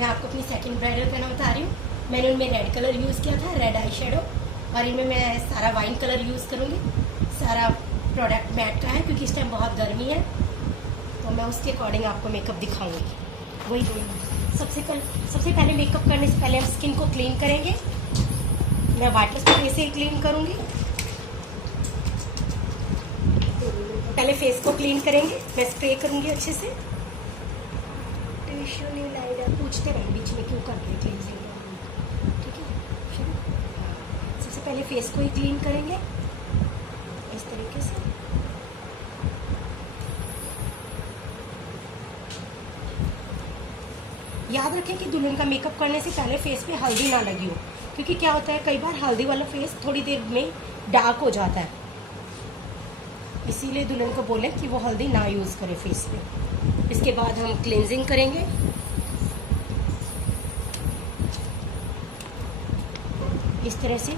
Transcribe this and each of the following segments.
मैं आपको अपनी सेकंड ब्राइडल करना बता रही हूँ। मैंने उनमें रेड कलर यूज़ किया था, रेड आई शेडो, और इनमें मैं सारा वाइन कलर यूज़ करूँगी। सारा प्रोडक्ट मैट का है क्योंकि इस टाइम बहुत गर्मी है, तो मैं उसके अकॉर्डिंग आपको मेकअप दिखाऊंगी। वही सबसे पहले मेकअप करने से पहले हम स्किन को क्लीन करेंगे। मैं वाटर स्प्रे से ही क्लीन करूँगी। पहले फेस को क्लीन करेंगे, मैं स्प्रे करूँगी अच्छे से। टिश्यू नहीं लाइट पूछते रहे बीच में क्यों करते हैं क्लींजिंग, ठीक है। शुरू, सबसे पहले फेस को ही क्लीन करेंगे इस तरीके से। याद रखें कि दुल्हन का मेकअप करने से पहले फेस पे हल्दी ना लगी हो, क्योंकि क्या होता है कई बार हल्दी वाला फेस थोड़ी देर में डार्क हो जाता है, इसीलिए दुल्हन को बोलें कि वो हल्दी ना यूज़ करे फेस पे। इसके बाद हम क्लींजिंग करेंगे। इस तरह से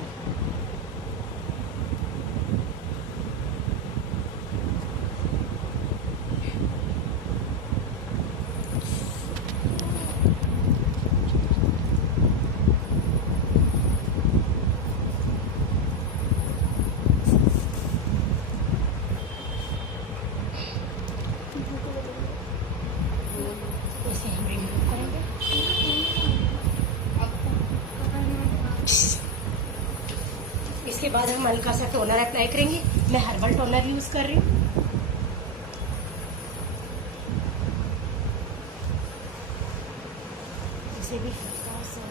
इसके बाद हम हल्का सा टोनर अप्लाई करेंगे। मैं हर्बल टोनर यूज कर रही हूँ। इसे भी हल्का सा,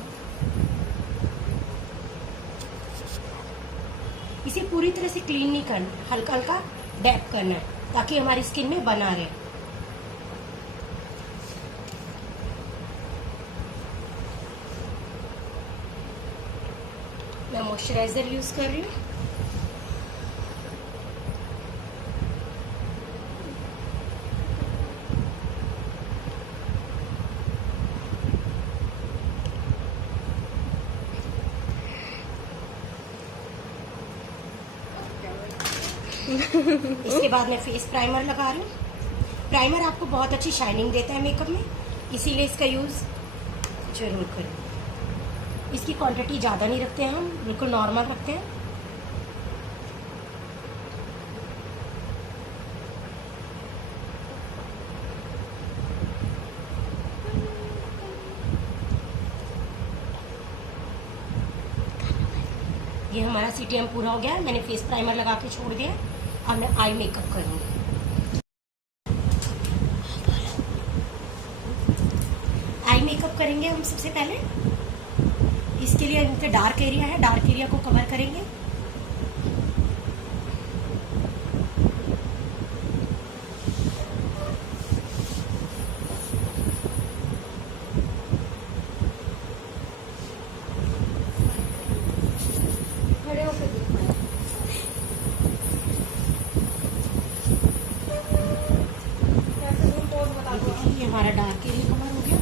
इसे पूरी तरह से क्लीन नहीं करना, हल्का हल्का डैप करना है ताकि हमारी स्किन में बना रहे। मैं मॉइस्चराइजर यूज कर रही हूँ। इसके बाद मैं फेस प्राइमर लगा रही हूँ। प्राइमर आपको बहुत अच्छी शाइनिंग देता है मेकअप में, इसीलिए इसका यूज जरूर करें। इसकी क्वांटिटी ज़्यादा नहीं रखते हैं हम, बिल्कुल नॉर्मल रखते हैं। ये हमारा सीटीएम पूरा हो गया है। मैंने फेस प्राइमर लगा के छोड़ दिया। अब मैं आई मेकअप करूँगी। आई मेकअप करेंगे हम सबसे पहले। इसके लिए इनका डार्क एरिया है, डार्क एरिया को कवर करेंगे। खड़े होकर ये हमारा डार्क एरिया कवर हो गया।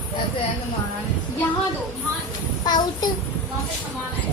यहाँ दो, यहाँ पाउट वहाँ पे सामान है।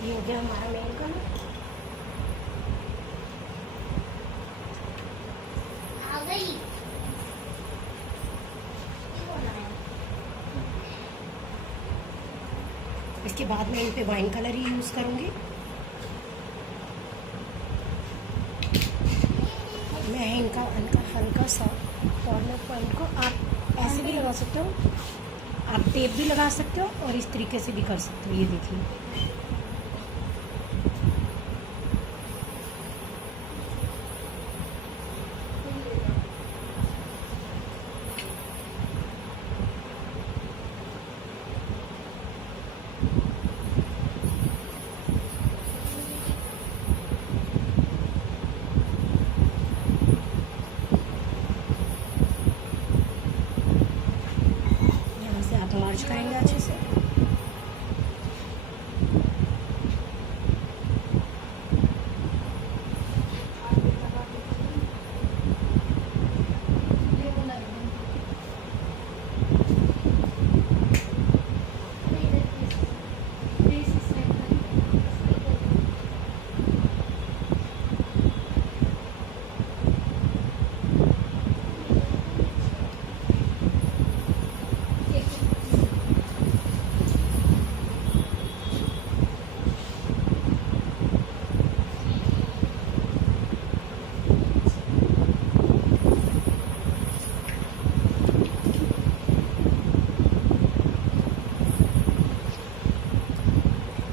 ये हो गया हमारा मेन कलर। आ गई। इसके बाद मैं इन पे वाइन कलर ही यूज करूंगी। मैं इनका हल्का सा कॉर्नर पॉइंट को आप ऐसे भी लगा सकते हो, आप टेप भी लगा सकते हो और इस तरीके से भी कर सकते हो। ये देखिए, यहाँ से आप मार्च करेंगे अच्छे से।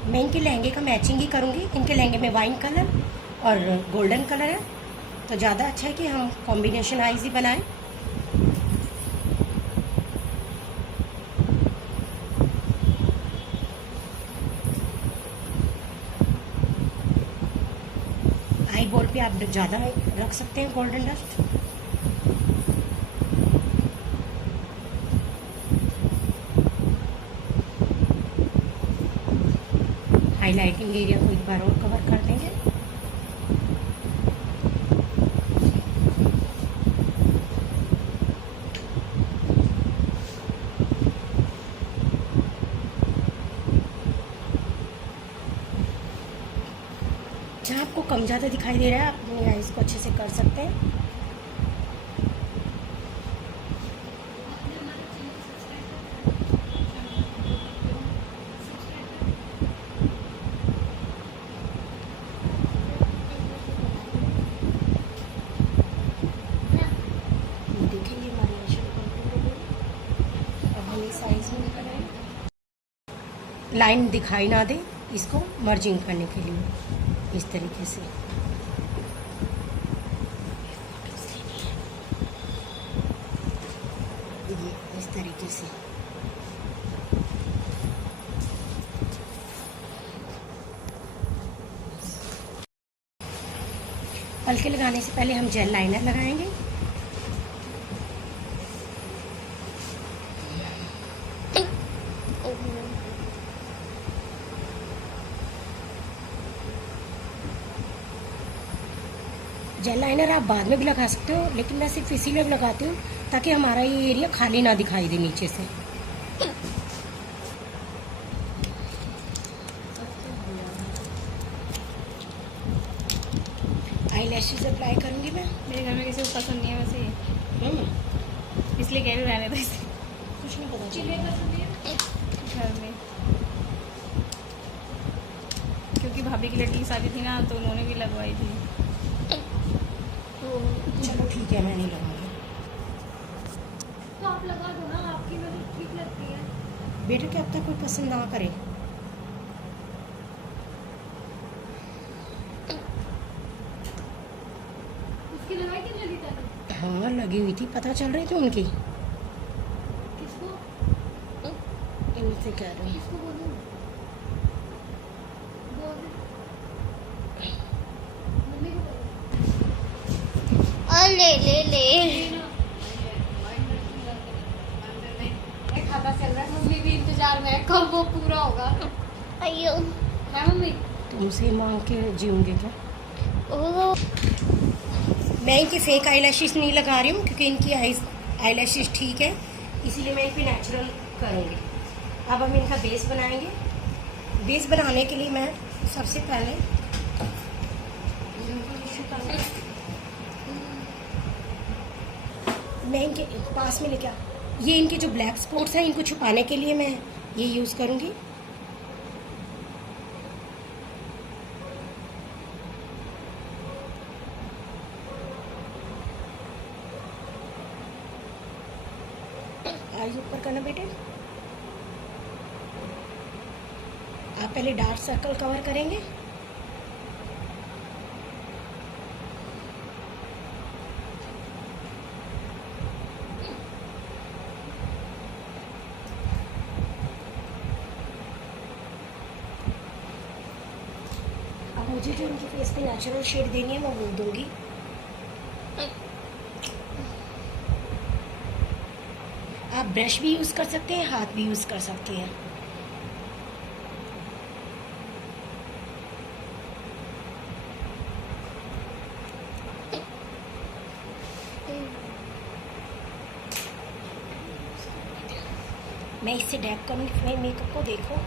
मैं इनके लहंगे का मैचिंग ही करूँगी। इनके लहंगे में वाइन कलर और गोल्डन कलर है, तो ज़्यादा अच्छा है कि हम कॉम्बिनेशन आइज ही बनाएं। आई बॉल पे आप ज़्यादा रख सकते हैं गोल्डन डस्ट। हाइलाइटिंग एरिया को एक बार और कवर कर देंगे। जहाँ आपको कम ज़्यादा दिखाई दे रहा है, आप अपनी आइज़ को अच्छे से कर सकते हैं। लाइन दिखाई ना दे, इसको मर्जिंग करने के लिए इस तरीके से। ये इस तरीके से पलके लगाने से पहले हम जेल लाइनर लगाएंगे। जेल लाइनर आप बाद में भी लगा सकते हो, लेकिन मैं सिर्फ इसीलिए लगाती हूँ ताकि हमारा ये एरिया खाली ना दिखाई दे नीचे से। आई लैशेज अप्लाई करूँगी मैं। मेरे घर में किसी को पसंद नहीं है वैसे ये, इसलिए कह रही हूँ रहने दो इसे। कुछ नहीं पता चलेगा घर में, क्योंकि भाभी की लड़की की शादी थी ना, तो उन्होंने भी लगवाई थी। चलो ठीक है, मैं नहीं लगाऊंगी। तो आप लगा दो ना, आपकी वजह ठीक लगती है। बेटा क्या अब तक कोई पसंद ना करे। उसकी लगाई कि लगी तक? हाँ लगी हुई थी, पता चल रही थी उनकी। किसको? इनसे कह रही हूँ। किसको बोलूं? बोल। मम्मी को बोल। और ले ले ले खाता चल रहा है, मम्मी भी इंतजार में है कब वो पूरा होगा। अयो है मम्मी? तुमसे मांग के जीऊंगे क्या? ओ मैं इनकी फेक आई लैशेज नहीं लगा रही हूँ, क्योंकि इनकी आई लैशेज ठीक है, इसीलिए मैं इन पर नेचुरल करूँगी। अब हम इनका बेस बनाएंगे। बेस बनाने के लिए मैं सबसे पहले मैं इनके पास में लेके ये इनके जो ब्लैक स्पॉट्स हैं, इनको छुपाने के लिए मैं ये यूज़ करूँगी। आईज ऊपर करना बेटे। आप पहले डार्क सर्कल कवर करेंगे। अब मुझे जो उनके फेस पे नेचुरल शेड देनी है मैं वो दूंगी। आप ब्रश भी यूज़ कर सकते हैं, हाथ भी यूज़ कर सकते हैं। मैं इससे डैप करूँगी मेकअप को, देखो।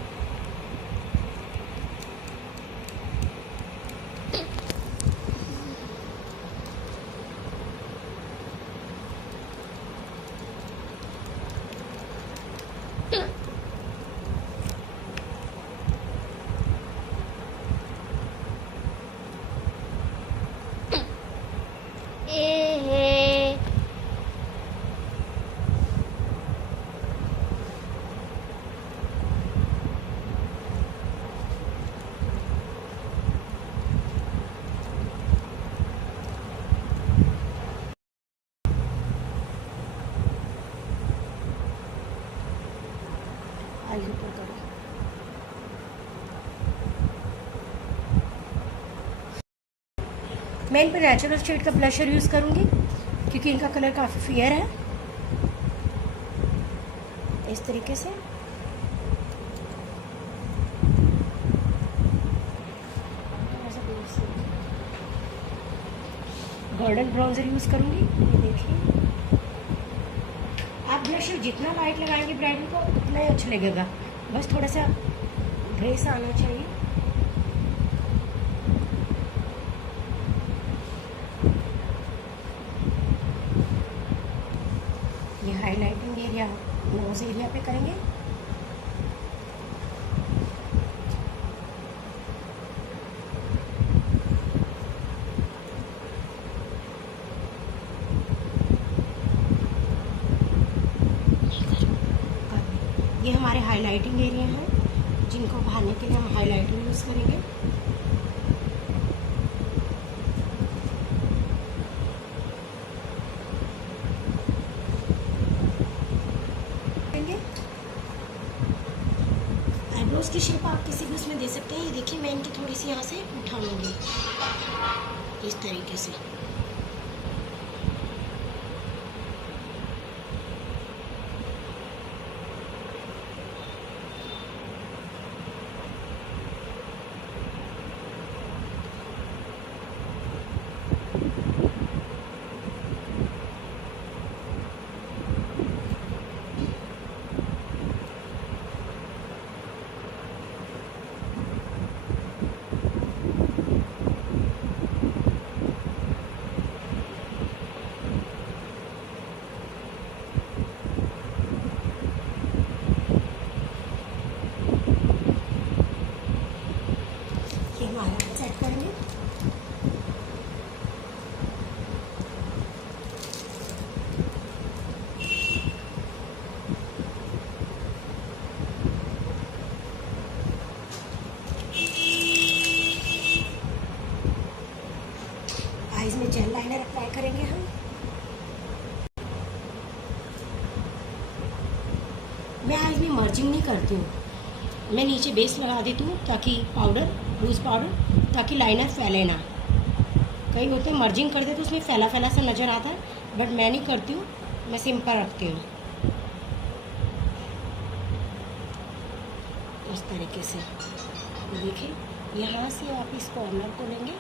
आइज ऊपर करो। मैं इन पर नेचुरल शेड का ब्लशर यूज़ करूँगी क्योंकि इनका कलर काफ़ी फेयर है। इस तरीके से गोल्डन ब्राउन्जर यूज़ करूँगी। ये देखिए, आप ब्लशर जितना लाइट लगाएंगे ब्राइडल को उतना ही अच्छा लगेगा। बस थोड़ा सा ग्रेस आना चाहिए। ये हाइलाइटिंग एरिया नोज एरिया पे करेंगे। ये हमारे हाइलाइटिंग एरिया हैं जिनको भरने के लिए हम हाइलाइटर यूज़ करेंगे। आईब्रोज की शेप आप किसी भी उसमें दे सकते हैं। ये देखिए, मैं इनकी थोड़ी सी यहाँ से उठा लूँगी इस तरीके से। सेट करेंगे। आईज में जेल लाइनर अप्लाई करेंगे हम। मैं आईज में मर्जिंग नहीं करती हूँ, मैं नीचे बेस लगा देती हूँ ताकि पाउडर, लूज पाउडर, ताकि लाइनर फैले ना। कई होते हैं मर्जिंग कर देते तो उसमें फैला फैला सा नज़र आता है, बट मैं नहीं करती हूँ, मैं सिंपल रखती हूँ इस तरीके से। देखिए, यहाँ से आप इस कॉर्नर को लेंगे,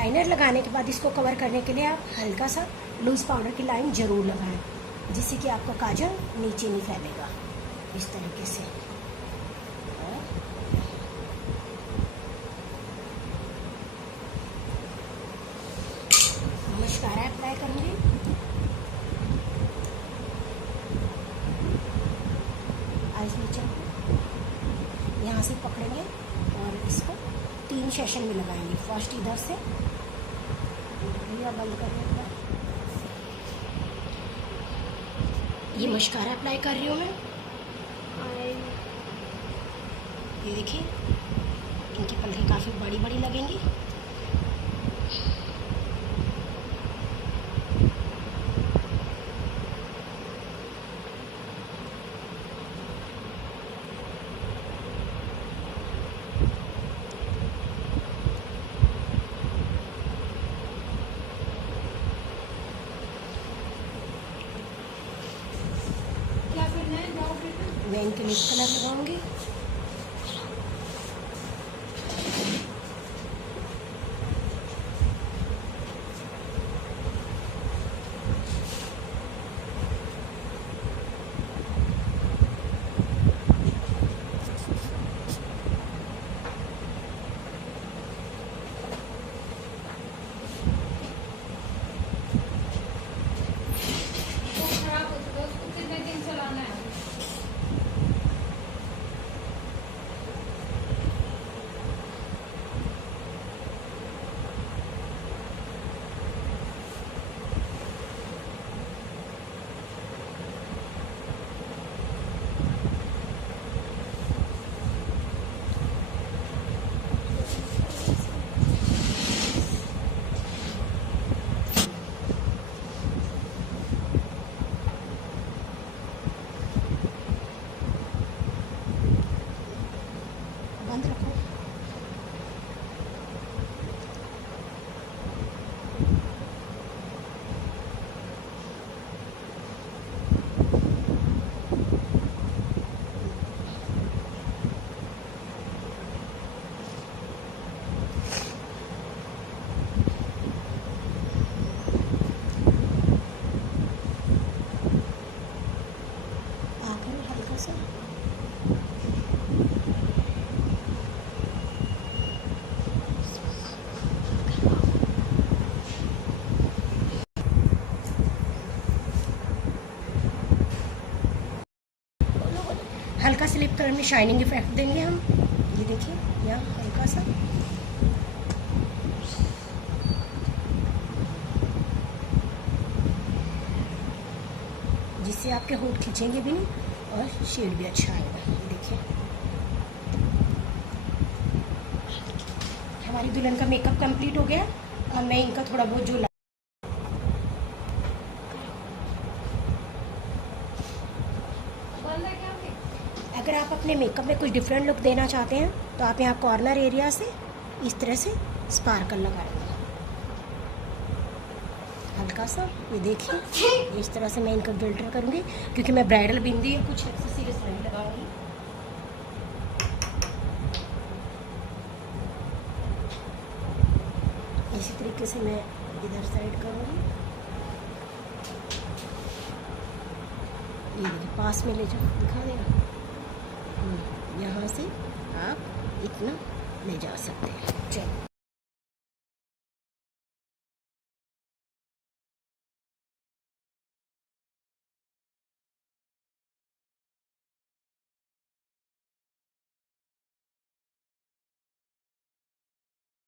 लाइनर लगाने के बाद इसको कवर करने के लिए आप हल्का सा लूज पाउडर की लाइन जरूर लगाएं, जिससे कि आपका काजल नीचे नहीं फैलेगा इस तरीके से। मस्कारा अप्लाई करूंगी। आइस नीचे यहाँ से पकड़ेंगे और इसको 3 सेशन में लगाएंगे। फर्स्ट इधर से, बंद करने के बाद ये मस्कारा अप्लाई कर रही हूँ मैं। ये देखिए इनकी पलकें काफ़ी बड़ी बड़ी लगेंगी। मैं इनके लिप कलर लगाऊंगी। बंद रखो। आगे में हल्का सा हल्का से लिप कलर में शाइनिंग इफेक्ट देंगे हम। ये देखिए यहाँ हल्का सा, जिससे आपके होंठ खींचेंगे भी नहीं और शेड भी अच्छा आएगा। ये देखिए हमारी दुल्हन का मेकअप कंप्लीट हो गया। अब मैं इनका थोड़ा बहुत जो अगर आप अपने मेकअप में कुछ डिफरेंट लुक देना चाहते हैं तो आप यहाँ कॉर्नर एरिया से इस तरह से स्पार्कल लगाएंगे हल्का सा। ये देखिए इस तरह से मैं इनका गिल्टर करूँगी, क्योंकि मैं ब्राइडल बिंदी या कुछ एक्सेसरीज नहीं लगाऊंगी। इसी तरीके से मैं इधर साइड करूँगी। ये देखिए पास में ले जाओ, दिखा देगा। यहाँ से आप इतना ले जा सकते हैं। चलो।